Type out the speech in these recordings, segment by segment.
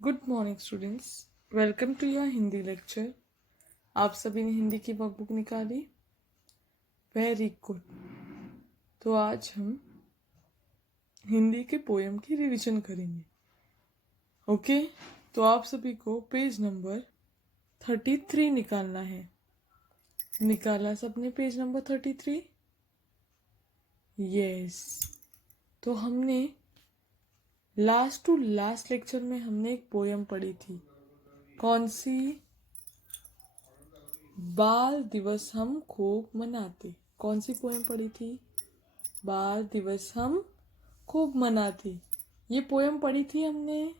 Good morning students. Welcome to your Hindi lecture. आप सभी ने हिंदी की वर्कबुक निकाली? Very good. तो आज हम हिंदी के पोएम की रिवीजन करेंगे। ओके, तो आप सभी को पेज नंबर 33 निकालना है। निकाला सबने पेज नंबर 33? यस। तो हमने लास्ट टू लास्ट लेक्चर में हमने एक पोएम पढ़ी थी। कौन सी? बाल दिवस हम खूब मनाते। कौन सी पोएम पढ़ी थी? बाल दिवस हम खूब मनाते। ये पोएम पढ़ी थी हमने,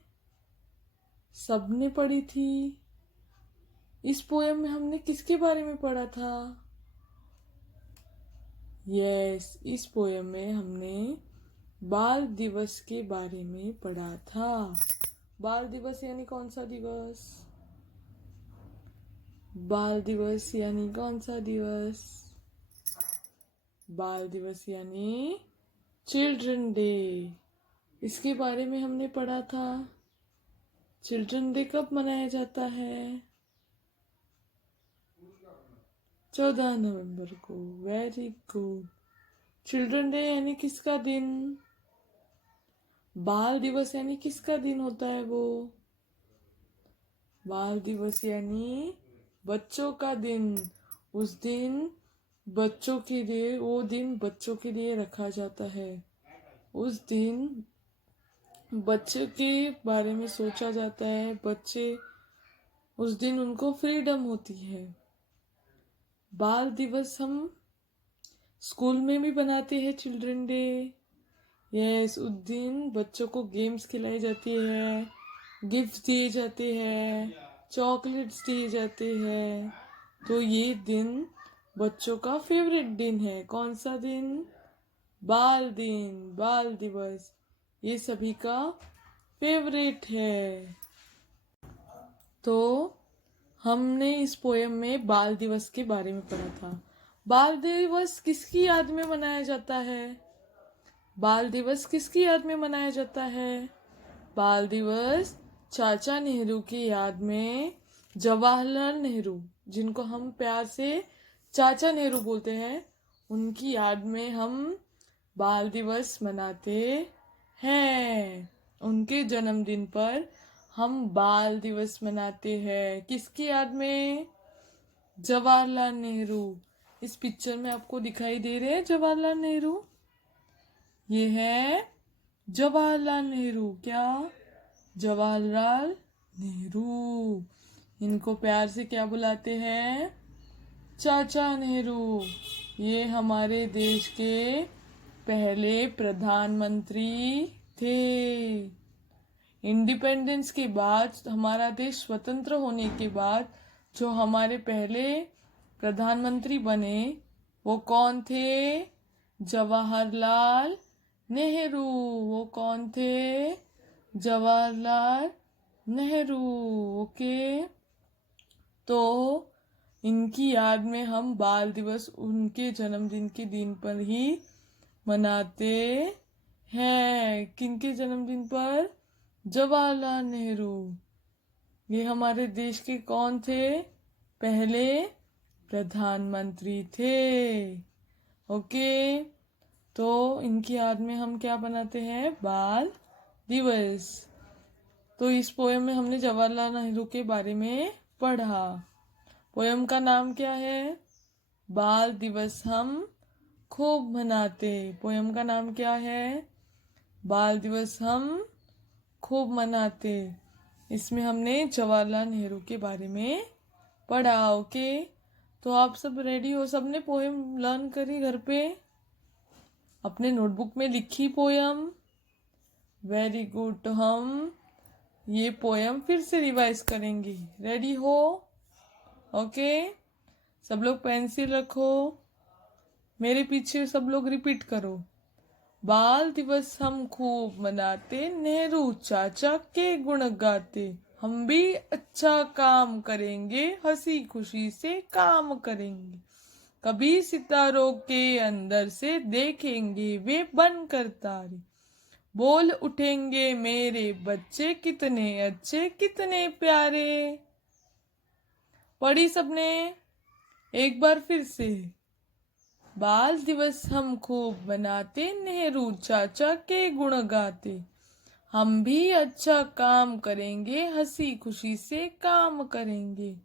सबने पढ़ी थी। इस पोएम में हमने किसके बारे में पढ़ा था? यस, इस पोएम में हमने बाल दिवस के बारे में पढ़ा था। बाल दिवस यानी कौन सा दिवस? बाल दिवस यानी कौन सा दिवस? बाल दिवस यानी चिल्ड्रन डे। इसके बारे में हमने पढ़ा था। चिल्ड्रन डे कब मनाया जाता है? 14 नवंबर को। Very good. चिल्ड्रन डे यानी किसका दिन? बाल दिवस यानी किसका दिन होता है वो? बाल दिवस यानी बच्चों का दिन। उस दिन बच्चों के लिए, वो दिन बच्चों के लिए रखा जाता है। उस दिन बच्चे के बारे में सोचा जाता है। बच्चे, उस दिन उनको फ्रीडम होती है। बाल दिवस हम स्कूल में भी बनाते हैं। चिल्ड्रन डे, यस, उस दिन बच्चों को गेम्स खिलाई जाती है, गिफ्ट दिए जाते हैं, चॉकलेट्स दिए जाते हैं। तो ये दिन बच्चों का फेवरेट दिन है। कौन सा दिन? बाल दिन, बाल दिवस, ये सभी का फेवरेट है। तो हमने इस पोएम में बाल दिवस के बारे में पढ़ा था। बाल दिवस किसकी याद में मनाया जाता है? बाल दिवस किसकी याद में मनाया जाता है? बाल दिवस चाचा नेहरू की याद में, जवाहरलाल नेहरू, जिनको हम प्यार से चाचा नेहरू बोलते हैं, उनकी याद में हम बाल दिवस मनाते हैं। उनके जन्मदिन पर हम बाल दिवस मनाते हैं। किसकी याद में? जवाहरलाल नेहरू। इस पिक्चर में आपको दिखाई दे रहे हैं जवाहरलाल नेहरू। ये है जवाहरलाल नेहरू। क्या? जवाहरलाल नेहरू। इनको प्यार से क्या बुलाते हैं? चाचा नेहरू। ये हमारे देश के पहले प्रधानमंत्री थे। इंडिपेंडेंस के बाद, हमारा देश स्वतंत्र होने के बाद जो हमारे पहले प्रधानमंत्री बने वो कौन थे? जवाहरलाल नेहरू। वो कौन थे? जवाहरलाल नेहरू। ओके, तो इनकी याद में हम बाल दिवस उनके जन्मदिन के दिन पर ही मनाते हैं। किनके जन्मदिन पर? जवाहरलाल नेहरू। ये हमारे देश के कौन थे? पहले प्रधानमंत्री थे। ओके, तो इनकी याद में हम क्या बनाते हैं? बाल दिवस। तो इस पोएम में हमने जवाहरलाल नेहरू के बारे में पढ़ा। पोएम का नाम क्या है? बाल दिवस हम खूब मनाते। पोएम का नाम क्या है? बाल दिवस हम खूब मनाते। इसमें हमने जवाहरलाल नेहरू के बारे में पढ़ा। ओके, तो आप सब रेडी हो? सबने पोएम लर्न करी घर पे? अपने नोटबुक में लिखी पोएम? Very good. तो हम ये पोएम फिर से रिवाइज करेंगे। रेडी हो? ओके, सब लोग पेंसिल रखो। मेरे पीछे सब लोग रिपीट करो। बाल दिवस हम खूब मनाते, नेहरू चाचा के गुण गाते। हम भी अच्छा काम करेंगे, हंसी खुशी से काम करेंगे। कभी सितारों के अंदर से देखेंगे वे बनकर तारे। बोल उठेंगे मेरे बच्चे कितने अच्छे कितने प्यारे। पढ़ी सबने? एक बार फिर से। बाल दिवस हम खूब मनाते, नेहरू चाचा के गुण गाते। हम भी अच्छा काम करेंगे, हंसी खुशी से काम करेंगे।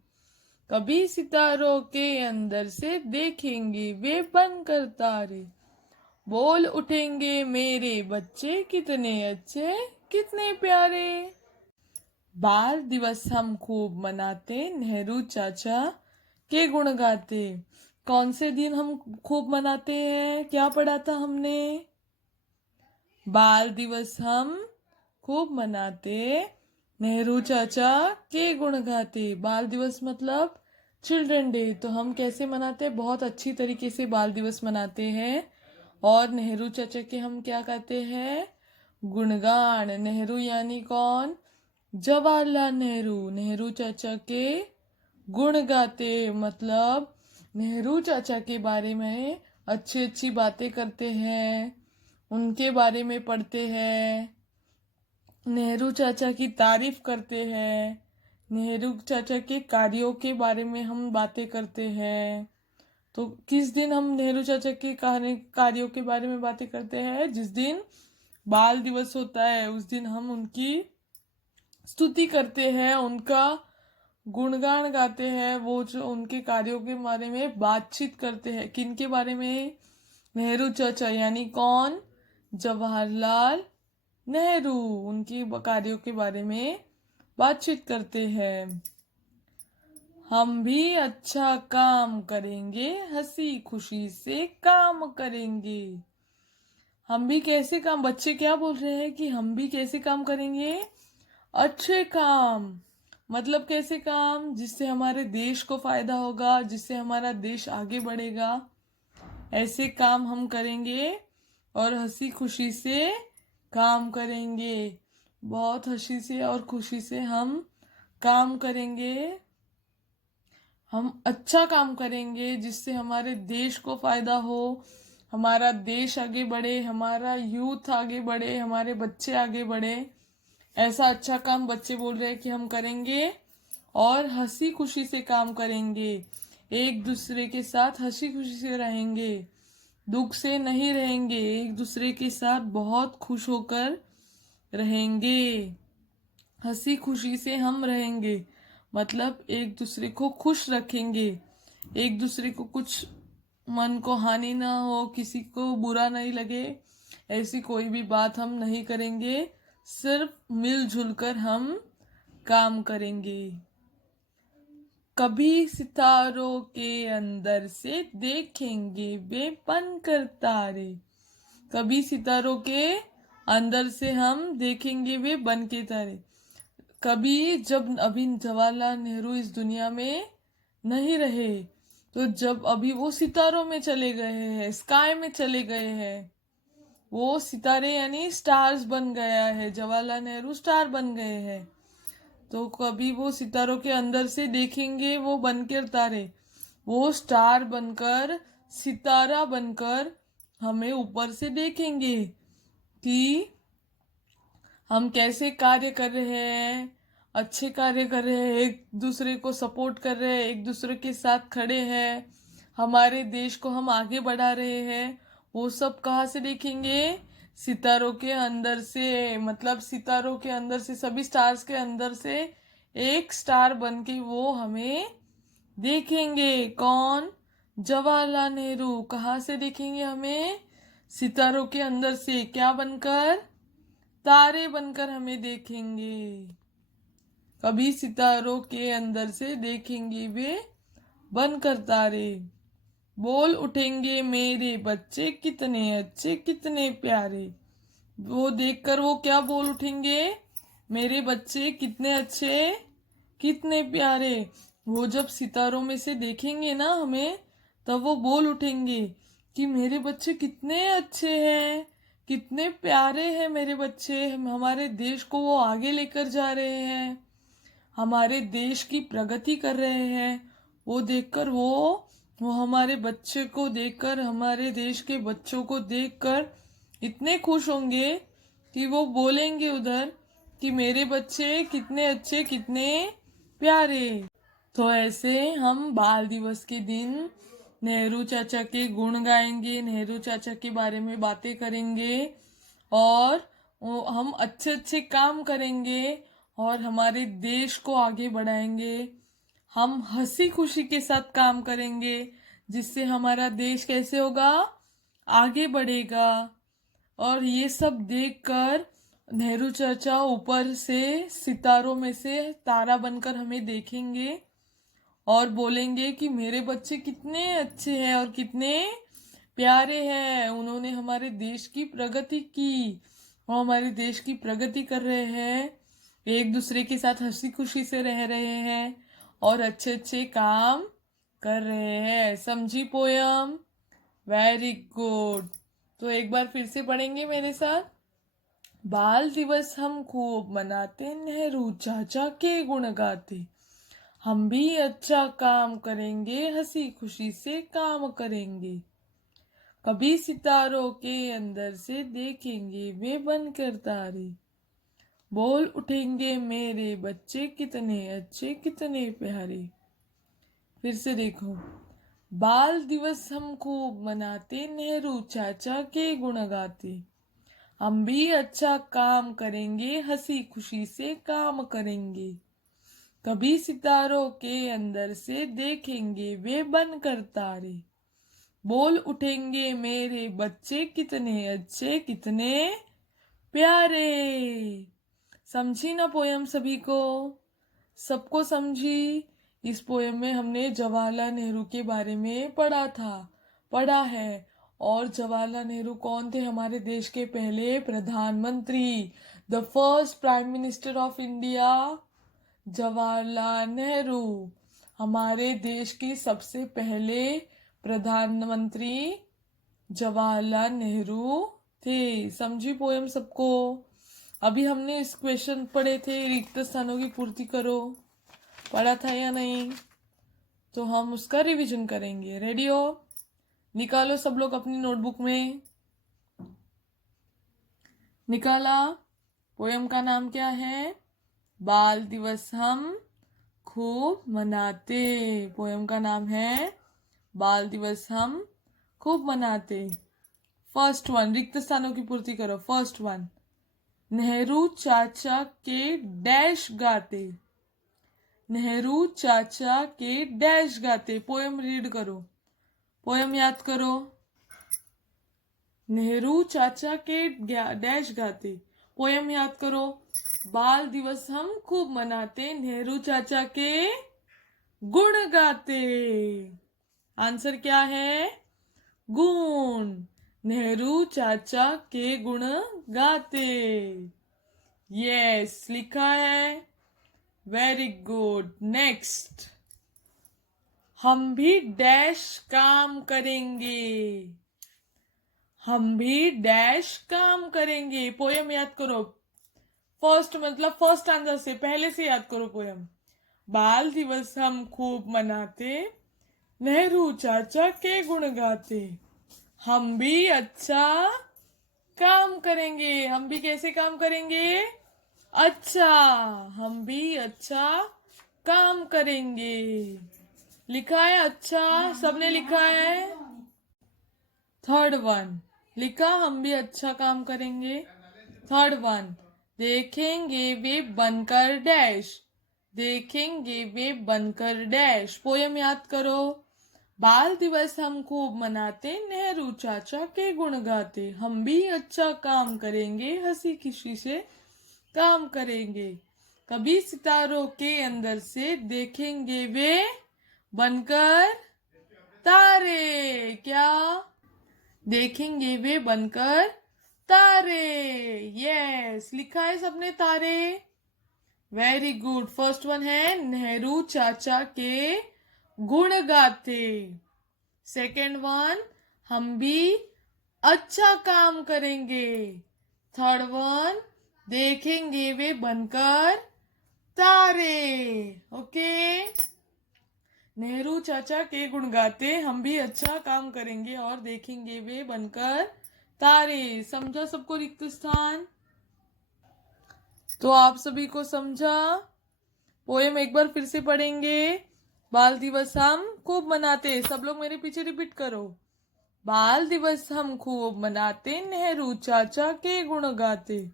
कभी सितारों के अंदर से देखेंगे वे बनकर तारे। बोल उठेंगे मेरे बच्चे कितने अच्छे कितने प्यारे। बाल दिवस हम खूब मनाते, नेहरू चाचा के गुण गाते। कौन से दिन हम खूब मनाते हैं? क्या पढ़ा था हमने? बाल दिवस हम खूब मनाते, नेहरू चाचा के गुण गाते। बाल दिवस मतलब चिल्ड्रन डे। तो हम कैसे मनाते हैं? बहुत अच्छी तरीके से बाल दिवस मनाते हैं। और नेहरू चाचा के हम क्या कहते हैं? गुणगान। नेहरू यानी कौन? जवाहरलाल नेहरू। नेहरू चाचा के गुण गाते मतलब नेहरू चाचा के बारे में अच्छी अच्छी बातें करते हैं, उनके बारे में पढ़ते हैं, नेहरू चाचा की तारीफ करते हैं, नेहरू चाचा के कार्यों के बारे में हम बातें करते हैं। तो किस दिन हम नेहरू चाचा के कार्यों के बारे में बातें करते हैं? जिस दिन बाल दिवस होता है उस दिन हम उनकी स्तुति करते हैं, उनका गुणगान गाते हैं। वो जो उनके कार्यों के बारे में बातचीत करते हैं। किन के बारे में? नेहरू चाचा यानी कौन? जवाहरलाल नेहरू। उनकी कार्यों के बारे में बातचीत करते हैं। हम भी अच्छा काम करेंगे, हंसी खुशी से काम करेंगे। हम भी कैसे काम? बच्चे क्या बोल रहे हैं कि हम भी कैसे काम करेंगे? अच्छे काम। मतलब कैसे काम? जिससे हमारे देश को फायदा होगा, जिससे हमारा देश आगे बढ़ेगा, ऐसे काम हम करेंगे। और हंसी खुशी से काम करेंगे। बहुत हंसी से और खुशी से हम काम करेंगे। हम अच्छा काम करेंगे जिससे हमारे देश को फायदा हो, हमारा देश आगे बढ़े, हमारा यूथ आगे बढ़े, हमारे बच्चे आगे बढ़े। ऐसा अच्छा काम बच्चे बोल रहे हैं कि हम करेंगे। और हंसी खुशी से काम करेंगे, एक दूसरे के साथ हंसी खुशी से रहेंगे, दुख से नहीं रहेंगे, एक दूसरे के साथ बहुत खुश होकर रहेंगे। हंसी खुशी से हम रहेंगे मतलब एक दूसरे को खुश रखेंगे, एक दूसरे को कुछ मन को हानि ना हो, किसी को बुरा नहीं लगे, ऐसी कोई भी बात हम नहीं करेंगे। सिर्फ मिलजुल कर हम काम करेंगे। कभी सितारों के अंदर से देखेंगे वे बनकर तारे। कभी सितारों के अंदर से हम देखेंगे वे बन के तारे। कभी जब अभी जवाहरलाल नेहरू इस दुनिया में नहीं रहे, तो जब अभी वो सितारों में चले गए हैं, स्काई में चले गए हैं, वो सितारे यानी स्टार्स बन गया है, जवाहरलाल नेहरू स्टार बन गए हैं। तो कभी वो सितारों के अंदर से देखेंगे वो बनकर तारे, वो स्टार बनकर, सितारा बनकर हमें ऊपर से देखेंगे कि हम कैसे कार्य कर रहे हैं, अच्छे कार्य कर रहे हैं, एक दूसरे को सपोर्ट कर रहे हैं, एक दूसरे के साथ खड़े हैं, हमारे देश को हम आगे बढ़ा रहे हैं। वो सब कहाँ से देखेंगे? सितारों के अंदर से। मतलब सितारों के अंदर से, सभी स्टार्स के अंदर से एक स्टार बन के वो हमें देखेंगे। कौन? जवाहरलाल नेहरू। कहाँ से देखेंगे हमें? सितारों के अंदर से। क्या बनकर? तारे बनकर हमें देखेंगे। कभी सितारों के अंदर से देखेंगे वे बनकर तारे। बोल उठेंगे मेरे बच्चे कितने अच्छे कितने प्यारे। वो देखकर वो क्या बोल उठेंगे? मेरे बच्चे कितने अच्छे कितने प्यारे। वो जब सितारों में से देखेंगे ना हमें, तब वो बोल उठेंगे कि मेरे बच्चे कितने अच्छे हैं, कितने प्यारे हैं मेरे बच्चे। हमारे देश को वो आगे लेकर जा रहे हैं, हमारे देश की प्रगति कर रहे हैं। वो देखकर वो हमारे बच्चे को देखकर, हमारे देश के बच्चों को देखकर इतने खुश होंगे कि वो बोलेंगे उधर कि मेरे बच्चे कितने अच्छे, कितने प्यारे। तो ऐसे हम बाल दिवस के दिन नेहरू चाचा के गुण गाएंगे, नेहरू चाचा के बारे में बातें करेंगे और हम अच्छे अच्छे काम करेंगे और हमारे देश को आगे बढ़ाएंगे। हम हंसी खुशी के साथ काम करेंगे जिससे हमारा देश कैसे होगा, आगे बढ़ेगा। और ये सब देखकर नेहरू चाचा ऊपर से सितारों में से तारा बनकर हमें देखेंगे और बोलेंगे कि मेरे बच्चे कितने अच्छे हैं और कितने प्यारे हैं, उन्होंने हमारे देश की प्रगति की और हमारे देश की प्रगति कर रहे हैं, एक दूसरे के साथ हंसी खुशी से रह रहे हैं और अच्छे अच्छे काम कर रहे हैं। समझी पोयम? Very good. तो एक बार फिर से पढ़ेंगे मेरे साथ। बाल दिवस हम खूब मनाते, नेहरू चाचा के गुण गाते, हम भी अच्छा काम करेंगे, हंसी खुशी से काम करेंगे, कभी सितारों के अंदर से देखेंगे वे बनकर तारे, बोल उठेंगे मेरे बच्चे कितने अच्छे, कितने प्यारे। फिर से देखो। बाल दिवस हम खूब मनाते, नेहरू चाचा के गुण गाते, हम भी अच्छा काम करेंगे, हंसी खुशी से काम करेंगे, कभी सितारों के अंदर से देखेंगे वे बनकर तारे, बोल उठेंगे मेरे बच्चे कितने अच्छे, कितने प्यारे। समझी ना पोयम सभी को? सबको समझी? इस पोयम में हमने जवाहरलाल नेहरू के बारे में पढ़ा है। और जवाहरलाल नेहरू कौन थे? हमारे देश के पहले प्रधानमंत्री, the first prime minister of India, Jawaharlal Nehru हमारे देश के सबसे पहले प्रधानमंत्री जवाहरलाल नेहरू थे। समझी पोयम सबको? अभी हमने इस क्वेश्चन पढ़े थे, रिक्त स्थानों की पूर्ति करो, पढ़ा था या नहीं? तो हम उसका रिवीजन करेंगे। रेडी हो? निकालो सब लोग अपनी नोटबुक में। निकाला? पोयम का नाम क्या है? बाल दिवस हम खूब मनाते। पोयम का नाम है बाल दिवस हम खूब मनाते। फर्स्ट वन, रिक्त स्थानों की पूर्ति करो। फर्स्ट वन, नेहरू चाचा के डैश गाते, नेहरू चाचा के डैश गाते। पोयम रीड करो, पोयम याद करो। नेहरू चाचा के डैश गाते, पोयम याद करो। बाल दिवस हम खूब मनाते, नेहरू चाचा के गुण गाते। आंसर क्या है? गुण। नेहरू चाचा के गुण गाते। यस, लिखा है। Very good. नेक्स्ट, हम भी डैश काम करेंगे, हम भी डैश काम करेंगे। पोयम याद करो। फर्स्ट मतलब फर्स्ट आंसर से पहले से याद करो पोयम। बाल दिवस हम खूब मनाते, नेहरू चाचा के गुण गाते, हम भी अच्छा काम करेंगे। हम भी कैसे काम करेंगे? अच्छा। हम भी अच्छा काम करेंगे। लिखा है अच्छा? सबने लिखा है? थर्ड वन लिखा, हम भी अच्छा काम करेंगे। थर्ड वन, देखेंगे वे बनकर डैश, देखेंगे वे बनकर डैश। पोयम याद करो। बाल दिवस हम खूब मनाते, नेहरू चाचा के गुण गाते, हम भी अच्छा काम करेंगे, हंसी खुशी से काम करेंगे, कभी सितारों के अंदर से देखेंगे वे बनकर तारे। क्या? देखेंगे वे बनकर तारे। यस, लिखा है सबने तारे? Very good. फर्स्ट वन है नेहरू चाचा के गुण गाते। सेकेंड वन, हम भी अच्छा काम करेंगे। थर्ड वन, देखेंगे वे बनकर तारे। ओके, नेहरू चाचा के गुण गाते, हम भी अच्छा काम करेंगे और देखेंगे वे बनकर तारे। समझा सबको रिक्त स्थान? तो आप सभी को समझा? पोएम एक बार फिर से पढ़ेंगे। बाल दिवस हम खूब मनाते, सब लोग मेरे पीछे रिपीट करो। बाल दिवस हम खूब मनाते, नेहरू चाचा के गुण गाते।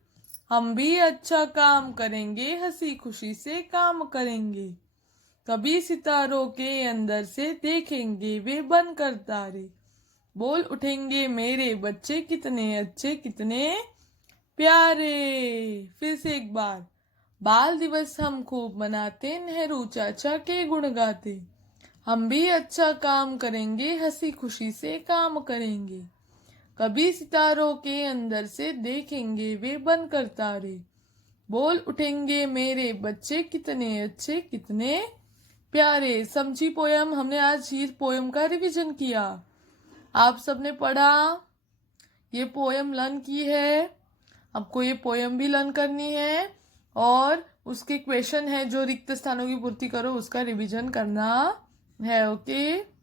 हम भी अच्छा काम करेंगे, हंसी खुशी से काम करेंगे। कभी सितारों के अंदर से देखेंगे वे बनकर तारे। बोल उठेंगे मेरे बच्चे कितने अच्छे कितने प्यारे। फिर से एक बार। बाल दिवस हम खूब मनाते, नेहरू चाचा के गुण गाते। हम भी अच्छा काम करेंगे, हंसी खुशी से काम करेंगे। कभी सितारों के अंदर से देखेंगे वे बनकर तारे। बोल उठेंगे मेरे बच्चे कितने अच्छे कितने प्यारे। समझी पोयम? हमने आज ही पोयम का रिवीजन किया। आप सबने पढ़ा, ये पोयम लर्न की है। आपको ये पोयम भी लर्न करनी है और उसके क्वेश्चन है जो रिक्त स्थानों की पूर्ति करो उसका रिवीजन करना है। ओके।